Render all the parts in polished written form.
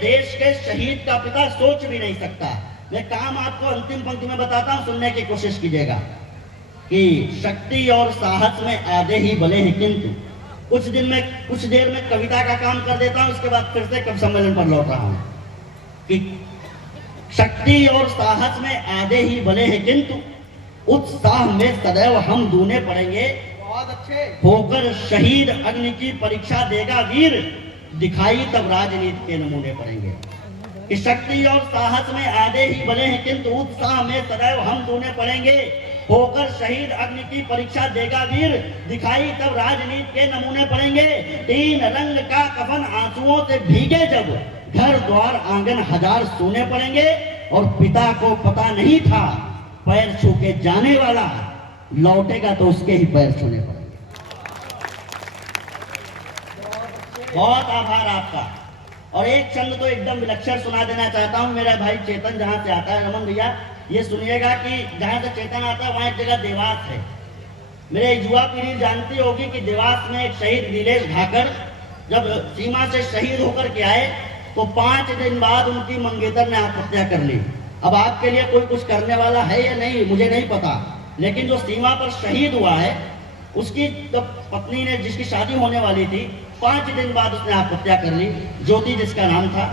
देश के शहीद का पिता सोच भी नहीं सकता। मैं काम आपको अंतिम पंक्ति में बताता हूं, सुनने की कोशिश कीजिएगा कि शक्ति और साहस में आधे ही भले हैं, किंतु कुछ देर में कविता का काम कर देता हूं, उसके बाद फिर से कवि सम्मेलन पर लौट रहा हूं कि शक्ति और साहस में आधे ही भले हैं, किंतु उत्साह में सदैव हम दूने पड़ेंगे। बहुत अच्छे। होकर शहीद अग्नि की परीक्षा देगा वीर, दिखाई तब राजनीति के नमूने पड़ेंगे। कि शक्ति और साहस में आधे ही भले हैं, किंतु उत्साह में सदैव हम दूने पड़ेंगे। होकर शहीद अग्नि की परीक्षा देगा वीर, दिखाई तब राजनीति के नमूने पड़ेंगे। तीन रंग का कफन आंसुओं से भीगे जब, घर द्वार आंगन हजार सोने पड़ेंगे। और पिता को पता नहीं था पैर छू के जाने वाला लौटेगा तो उसके ही पैर छूने पड़ेंगे। बहुत आभार आपका। और एक छंद तो एकदम विलक्षण सुना देना चाहता हूं, मेरा भाई चेतन जहां से आता है, रमन भैया ये सुनिएगा कि जहां से चेतन आता है वहां एक जगह देवास है। मेरे युवा पीढ़ी जानती होगी कि देवास में एक शहीद नीलेश ढाकर जब सीमा से शहीद होकर के आए तो 5 दिन बाद उनकी मंगेतर ने आत्महत्या कर ली। अब आपके लिए कोई कुछ करने वाला है या नहीं मुझे नहीं पता, लेकिन जो सीमा पर शहीद हुआ है उसकी जब पत्नी ने, जिसकी शादी होने वाली थी, 5 दिन बाद उसने आत्महत्या कर ली, ज्योति जिसका नाम था।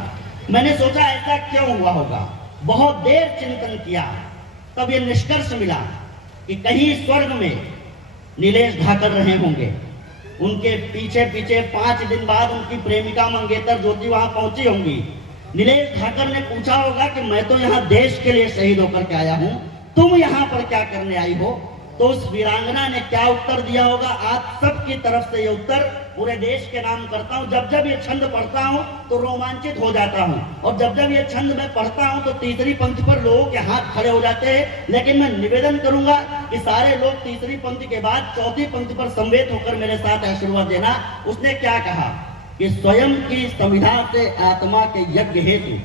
मैंने सोचा ऐसा क्यों हुआ होगा, बहुत देर चिंतन किया, तब ये निष्कर्ष मिला कि कहीं स्वर्ग में नीलेश ढाकर रहे होंगे। उनके पीछे पीछे 5 दिन बाद उनकी प्रेमिका मंगेतर ज्योति वहां पहुंची होंगी। नीलेश ढाकर ने पूछा होगा कि मैं तो यहाँ देश के लिए शहीद होकर के आया हूँ, तुम यहाँ पर क्या करने आई हो? तो उस वीरांगना ने क्या उत्तर दिया होगा? आप सबकी तरफ से ये उत्तर पूरे देश के नाम करता हूँ। जब जब ये छंद पढ़ता हूँ तो रोमांचित हो जाता हूँ, और जब जब ये छंद मैं पढ़ता हूँ तो तीसरी पंक्ति पर लोगों के हाथ खड़े हो जाते हैं। लेकिन मैं निवेदन करूंगा कि सारे लोग तीसरी पंक्ति के बाद चौथी पंक्ति पर संवेद होकर मेरे साथ आशीर्वाद देना। उसने क्या कहा कि स्वयं की संविधा से आत्मा के यज्ञ हेतु।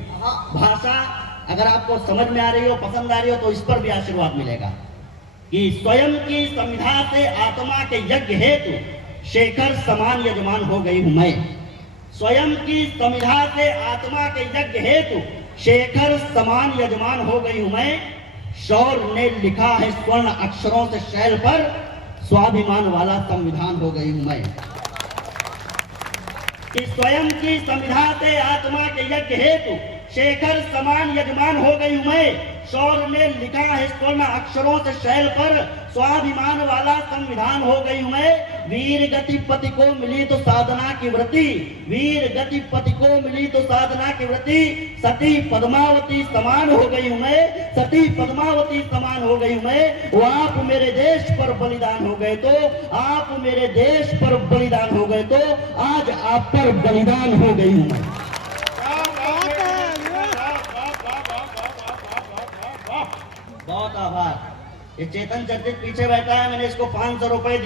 भाषा अगर आपको समझ में आ रही हो, पसंद आ रही हो तो इस पर भी आशीर्वाद मिलेगा कि स्वयं की संविधा से आत्मा के यज्ञ हेतु शेखर समान यजमान हो गई हूं मैं। स्वयं की संविधा से आत्मा के यज्ञ हेतु शेखर समान यजमान हो गई हूं मैं। शौर्य ने लिखा है स्वर्ण अक्षरों से शैल पर, स्वाभिमान वाला संविधान हो गई हूं मैं। कि स्वयं की संविधा से आत्मा के यज्ञ हेतु शेखर समान यजमान हो गई हूं मैं। शौर्य ने लिखा है स्वर्ण अक्षरों से शैल पर, स्वाभिमान वाला संविधान हो गई हूं मैं। वीर गति पति को मिली तो साधना की व्रति, वीर गति पति को मिली तो साधना की व्रति। सती पद्मावती समान हो गई हूं मैं, सती पद्मावती समान हो गई हूं मैं। वो आप मेरे देश पर बलिदान हो गए तो, आप मेरे देश पर बलिदान हो गए तो, आज आप पर बलिदान हो गई हूं मैं। बहुत आभार। ये चेतन चर्चित पीछे बैठा है, मैंने इसको 500 रुपए